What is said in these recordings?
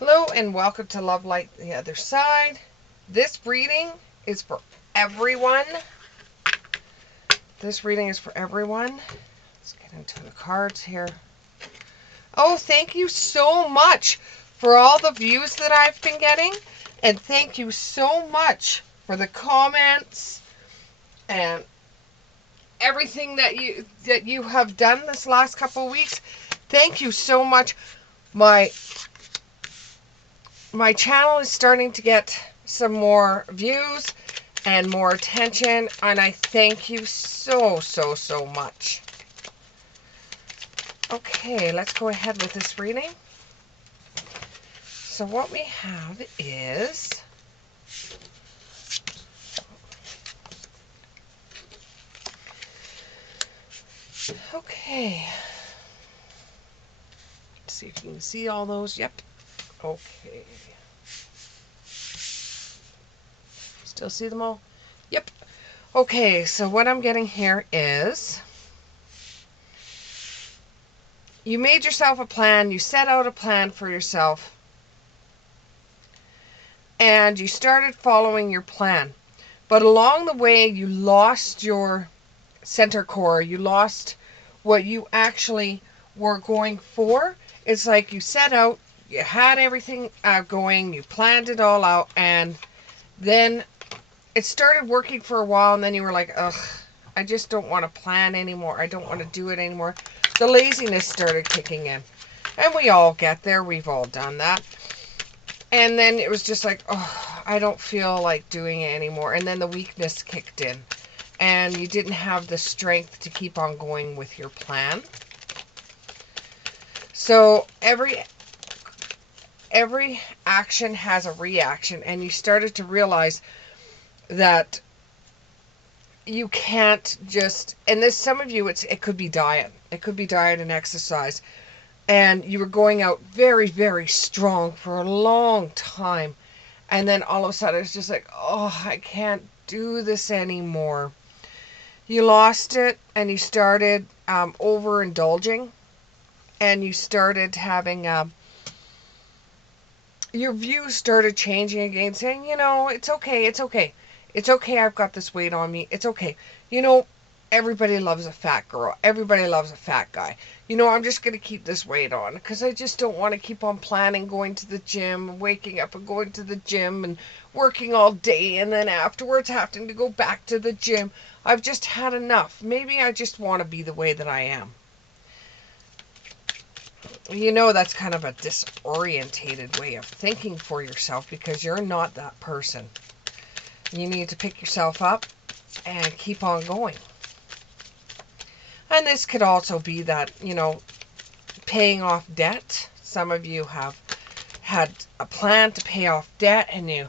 Hello and welcome to Love Light the Other Side. This reading is for everyone. This reading is for everyone. Let's get into the cards here. Oh, thank you so much for all the views that I've been getting. And thank you so much for the comments and everything that you have done this last couple of weeks. Thank you so much. My channel is starting to get some more views and more attention, and I thank you so much. Okay, let's go ahead with this reading. So what we have is okay. Let's see if you can see all those. Yep. Okay. Still see them all? Yep. Okay, so what I'm getting here is you made yourself a plan, you set out a plan for yourself, and you started following your plan. But along the way, you lost your center core. You lost what you actually were going for. It's like you set out, you had everything going, you planned it all out, and then it started working for a while, and then you were like, ugh, I just don't want to plan anymore. I don't want to do it anymore. The laziness started kicking in. And we all get there. We've all done that. And then it was just like, oh, I don't feel like doing it anymore. And then the weakness kicked in. And you didn't have the strength to keep on going with your plan. So every action has a reaction. And you started to realize that you can't just, and this, some of you, it could be diet. It could be diet and exercise. And you were going out very, very strong for a long time. And then all of a sudden it's just like, oh, I can't do this anymore. You lost it and you started overindulging. And you started having, your views started changing again, saying, you know, it's okay, it's okay. It's okay, I've got this weight on me. It's okay. You know, everybody loves a fat girl. Everybody loves a fat guy. You know, I'm just going to keep this weight on because I just don't want to keep on planning going to the gym, waking up and going to the gym and working all day and then afterwards having to go back to the gym. I've just had enough. Maybe I just want to be the way that I am. You know, that's kind of a disorientated way of thinking for yourself because you're not that person. You need to pick yourself up and keep on going. And this could also be that, you know, paying off debt. Some of you have had a plan to pay off debt and you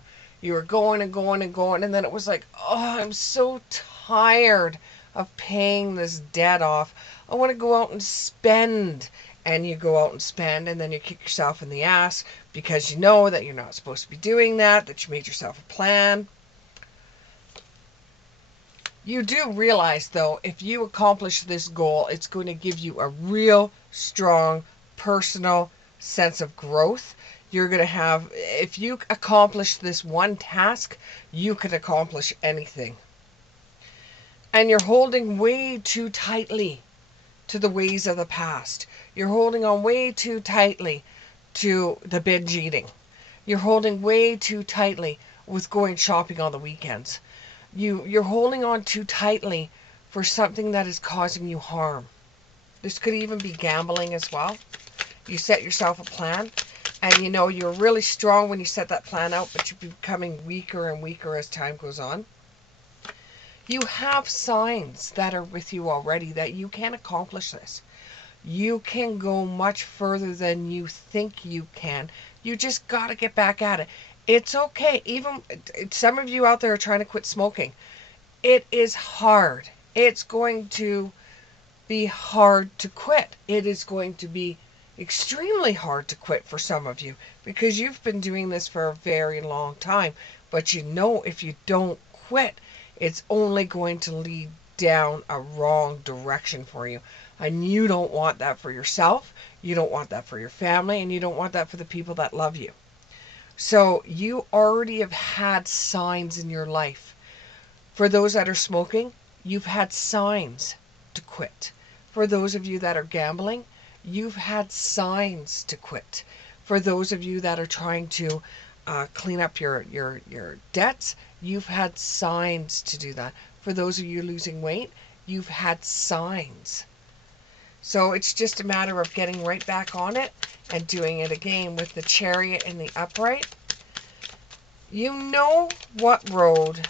were going and going and going, and then it was like, oh, I'm so tired of paying this debt off. I want to go out and spend. And you go out and spend, and then you kick yourself in the ass because you know that you're not supposed to be doing that you made yourself a plan. You do realize, though, if you accomplish this goal, it's going to give you a real strong personal sense of growth. You're going to have, if you accomplish this one task, you can accomplish anything. And you're holding way too tightly to the ways of the past. You're holding on way too tightly to the binge eating. You're holding way too tightly with going shopping on the weekends. You're holding on too tightly for something that is causing you harm. This could even be gambling as well. You set yourself a plan, and you know you're really strong when you set that plan out, but you're becoming weaker and weaker as time goes on. You have signs that are with you already that you can accomplish this. You can go much further than you think you can. You just got to get back at it. It's okay. Even some of you out there are trying to quit smoking. It is hard. It's going to be hard to quit. It is going to be extremely hard to quit for some of you because you've been doing this for a very long time. But you know, if you don't quit, it's only going to lead down a wrong direction for you. And you don't want that for yourself. You don't want that for your family. And you don't want that for the people that love you. So you already have had signs in your life. For those that are smoking, you've had signs to quit. For those of you that are gambling, you've had signs to quit. For those of you that are trying to clean up your debts, you've had signs to do that. For those of you losing weight, you've had signs. So it's just a matter of getting right back on it and doing it again. With the Chariot and the Upright, you know what road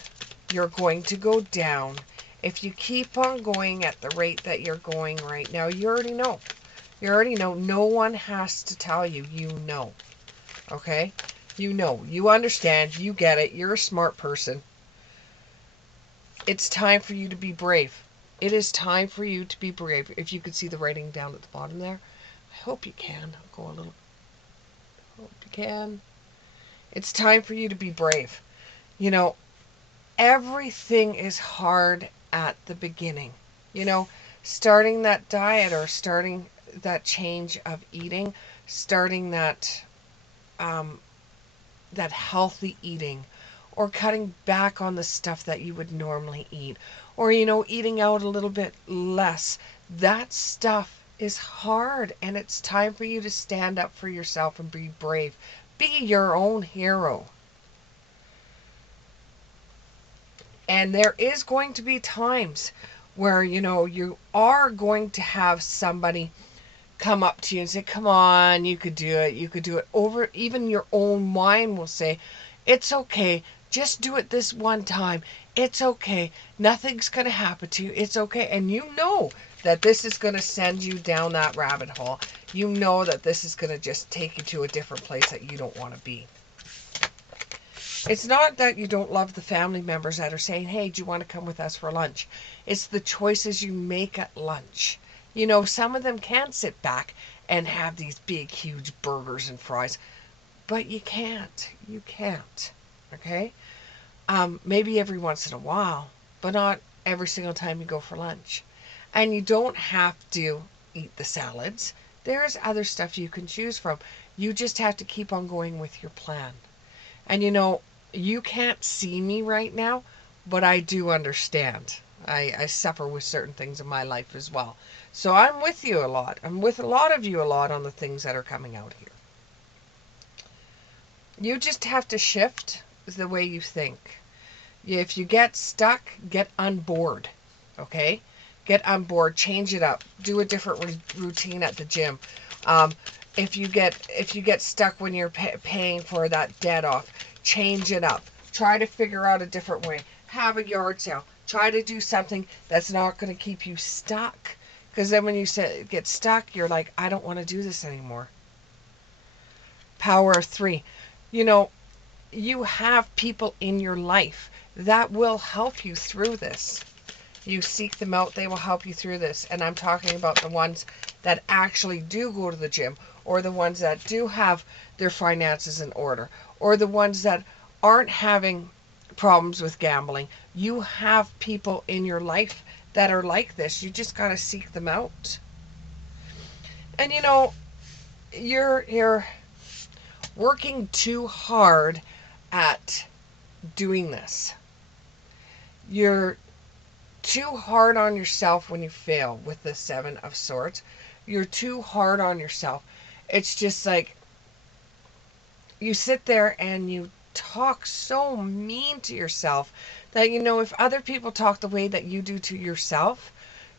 you're going to go down. If you keep on going at the rate that you're going right now, you already know. You already know. No one has to tell you. You know. Okay? You know. You understand. You get it. You're a smart person. It's time for you to be brave. It is time for you to be brave. If you could see the writing down at the bottom there, I hope you can. I'll go a little. Hope you can. It's time for you to be brave. You know, everything is hard at the beginning. You know, starting that diet or starting that change of eating, starting that healthy eating, or cutting back on the stuff that you would normally eat, or eating out a little bit less. That stuff is hard, and it's time for you to stand up for yourself and be brave. Be your own hero. And there is going to be times where, you are going to have somebody come up to you and say, come on, you could do it. You could do it. Over, even your own mind will say, it's okay. Just do it this one time. It's okay. Nothing's going to happen to you. It's okay. And you know that this is going to send you down that rabbit hole. You know that this is going to just take you to a different place that you don't want to be. It's not that you don't love the family members that are saying, hey, do you want to come with us for lunch? It's the choices you make at lunch. Some of them can sit back and have these big, huge burgers and fries, but you can't. You can't. Okay? Maybe every once in a while, but not every single time you go for lunch. And you don't have to eat the salads. There's other stuff you can choose from. You just have to keep on going with your plan. And you can't see me right now, but I do understand. I suffer with certain things in my life as well. So I'm with you a lot. I'm with a lot of you a lot on the things that are coming out here. You just have to shift the way you think. If you get stuck, get on board. Okay? Get on board. Change it up. Do a different routine at the gym. If you get stuck when you're paying for that debt off, change it up. Try to figure out a different way. Have a yard sale. Try to do something that's not going to keep you stuck. Because then when you get stuck, you're like, I don't want to do this anymore. Power of 3. You have people in your life that will help you through this. You seek them out, they will help you through this. And I'm talking about the ones that actually do go to the gym, or the ones that do have their finances in order, or the ones that aren't having problems with gambling. You have people in your life that are like this. You just got to seek them out. And you're working too hard at doing this. You're too hard on yourself when you fail with the 7 of Swords. You're too hard on yourself. It's just like you sit there and you talk so mean to yourself that if other people talk the way that you do to yourself,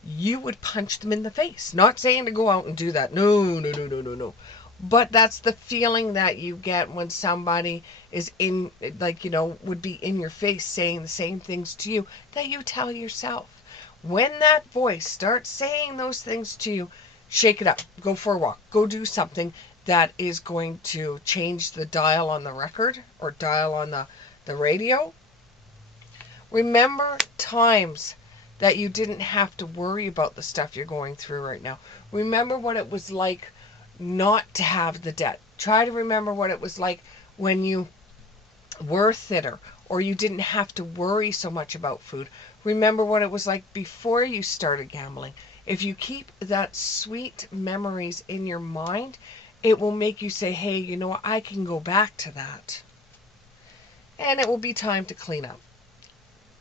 you would punch them in the face. Not saying to go out and do that. No, no, no, no, no, no. But that's the feeling that you get when somebody is would be in your face saying the same things to you that you tell yourself. When that voice starts saying those things to you, shake it up. Go for a walk. Go do something that is going to change the dial on the record or dial on the radio. Remember times that you didn't have to worry about the stuff you're going through right now. Remember what it was like not to have the debt. Try to remember what it was like when you were thinner or you didn't have to worry so much about food. Remember what it was like before you started gambling. If you keep that sweet memories in your mind, it will make you say, hey, you know what, I can go back to that. And it will be time to clean up.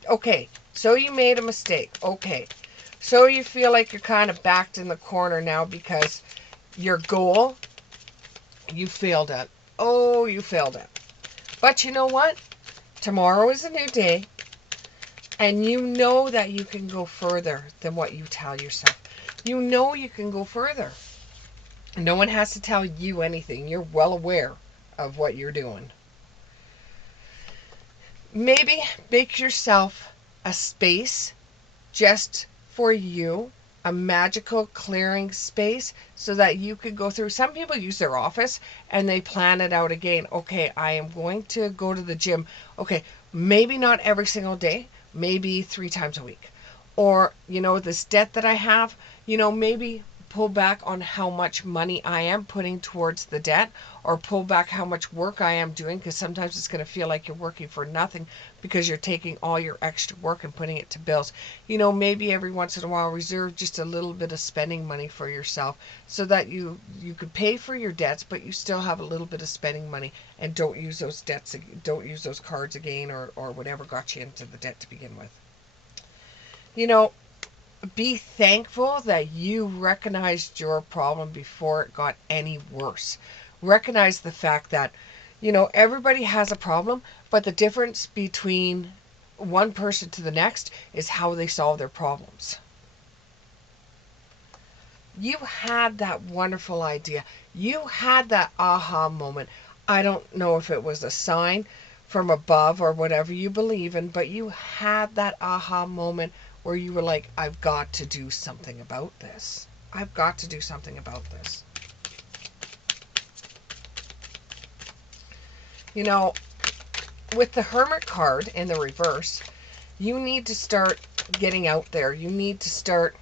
Okay, so you made a mistake. Okay, so you feel like you're kind of backed in the corner now because your goal, you failed at. Oh, you failed at. But you know what? Tomorrow is a new day, and you know that you can go further than what you tell yourself. You know you can go further. No one has to tell you anything. You're well aware of what you're doing. Maybe make yourself a space just for you, a magical clearing space so that you could go through. Some people use their office and they plan it out again. Okay, I am going to go to the gym. Okay, maybe not every single day, maybe 3 times a week. Or, this debt that I have, maybe pull back on how much money I am putting towards the debt, or pull back how much work I am doing, because sometimes it's going to feel like you're working for nothing because you're taking all your extra work and putting it to bills. Maybe every once in a while reserve just a little bit of spending money for yourself so that you could pay for your debts, but you still have a little bit of spending money, and don't use those debts, don't use those cards again, or whatever got you into the debt to begin with. You know, be thankful that you recognized your problem before it got any worse. Recognize the fact that, everybody has a problem, but the difference between one person to the next is how they solve their problems. You had that wonderful idea. You had that aha moment. I don't know if it was a sign from above or whatever you believe in, but you had that aha moment where you were like, I've got to do something about this. I've got to do something about this. You know, with the Hermit card in the reverse, you need to start getting out there. You need to start,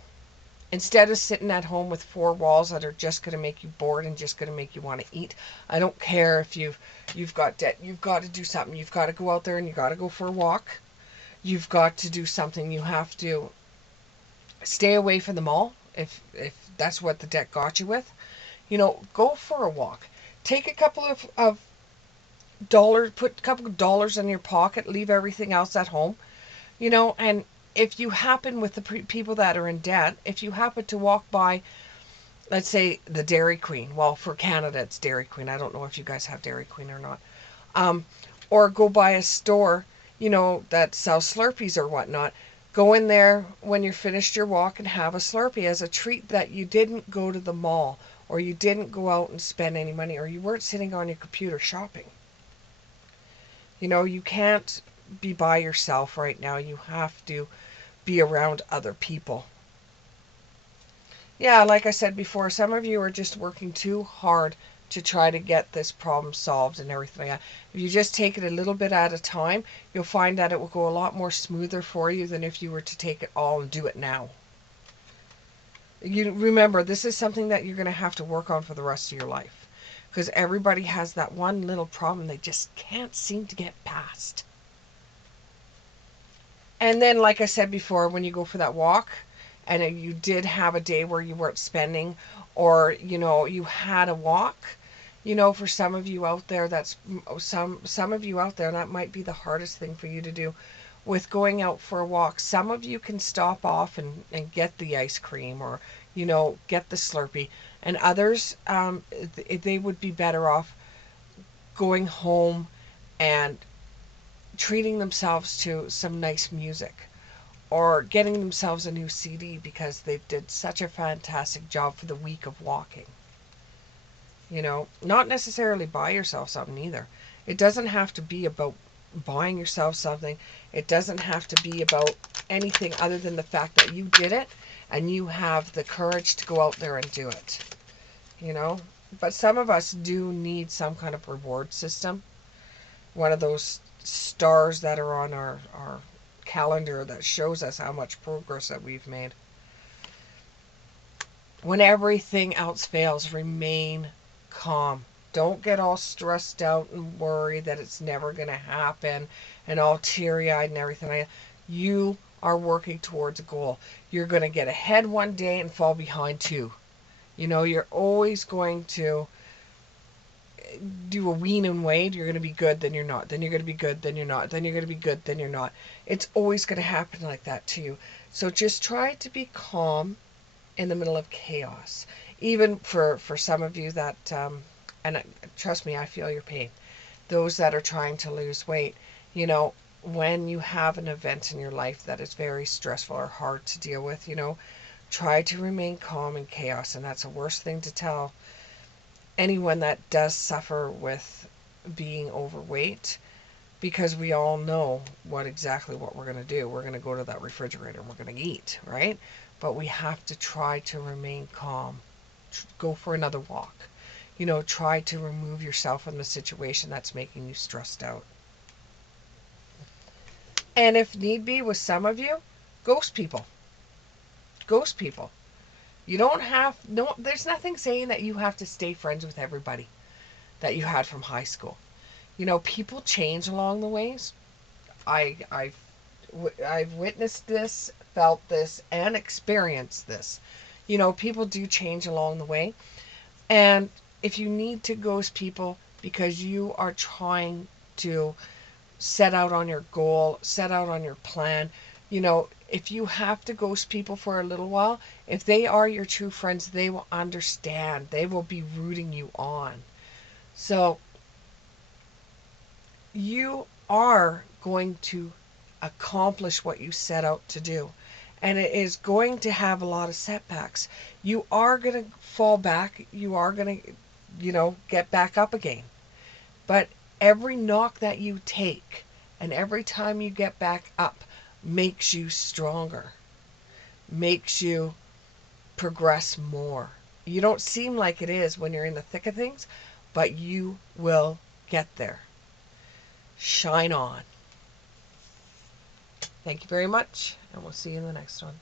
instead of sitting at home with four walls that are just going to make you bored and just going to make you want to eat. I don't care if you've got debt. You've got to do something. You've got to go out there and you got to go for a walk. You've got to do something. You have to stay away from the mall if that's what the debt got you with. Go for a walk. Take a couple of dollars, put a couple of dollars in your pocket, leave everything else at home. And if you happen, with the people that are in debt, if you happen to walk by, let's say, the Dairy Queen. Well, for Canada, it's Dairy Queen. I don't know if you guys have Dairy Queen or not. Or go by a store, that sells Slurpees or whatnot. Go in there when you're finished your walk and have a Slurpee as a treat that you didn't go to the mall, or you didn't go out and spend any money, or you weren't sitting on your computer shopping. You can't be by yourself right now. You have to be around other people. Yeah, like I said before, some of you are just working too hard to try to get this problem solved and everything like that. If you just take it a little bit at a time, you'll find that it will go a lot more smoother for you than if you were to take it all and do it now. You remember, this is something that you're going to have to work on for the rest of your life, because everybody has that one little problem they just can't seem to get past. And then, like I said before, when you go for that walk and you did have a day where you weren't spending, or, you had a walk, for some of you out there, that's some of you out there, that might be the hardest thing for you to do with going out for a walk. Some of you can stop off and get the ice cream, or, get the Slurpee. And others, they would be better off going home and treating themselves to some nice music, or getting themselves a new CD because they did such a fantastic job for the week of walking. Not necessarily buy yourself something either. It doesn't have to be about buying yourself something. It doesn't have to be about anything other than the fact that you did it and you have the courage to go out there and do it. But some of us do need some kind of reward system. One of those stars that are on our calendar that shows us how much progress that we've made. When everything else fails, remain calm. Don't get all stressed out and worried that it's never going to happen and all teary-eyed and everything. You are working towards a goal. You're going to get ahead one day and fall behind two. You're always going to do a wean and wade, you're going to be good, then you're not. Then you're going to be good, then you're not. Then you're going to be good, then you're not. It's always going to happen like that to you. So just try to be calm in the middle of chaos. Even for some of you that, and trust me, I feel your pain. Those that are trying to lose weight, you know, when you have an event in your life that is very stressful or hard to deal with, you know, try to remain calm in chaos. And that's the worst thing to tell anyone that does suffer with being overweight, because we all know what we're going to do. We're going to go to that refrigerator and we're going to eat, right? But we have to try to remain calm. Go for another walk. You know, try to remove yourself from the situation that's making you stressed out. And if need be, with some of you, ghost people. Ghost people. You don't have, no, there's nothing saying that you have to stay friends with everybody that you had from high school. You know, people change along the ways. I've witnessed this, felt this, and experienced this. You know, people do change along the way. And if you need to ghost people because you are trying to set out on your goal, set out on your plan, you know, if you have to ghost people for a little while, if they are your true friends, they will understand. They will be rooting you on. So you are going to accomplish what you set out to do. And it is going to have a lot of setbacks. You are going to fall back. You are going to, you know, get back up again. But every knock that you take and every time you get back up makes you stronger, makes you progress more. You don't seem like it is when you're in the thick of things, but you will get there. Shine on. Thank you very much, and we'll see you in the next one.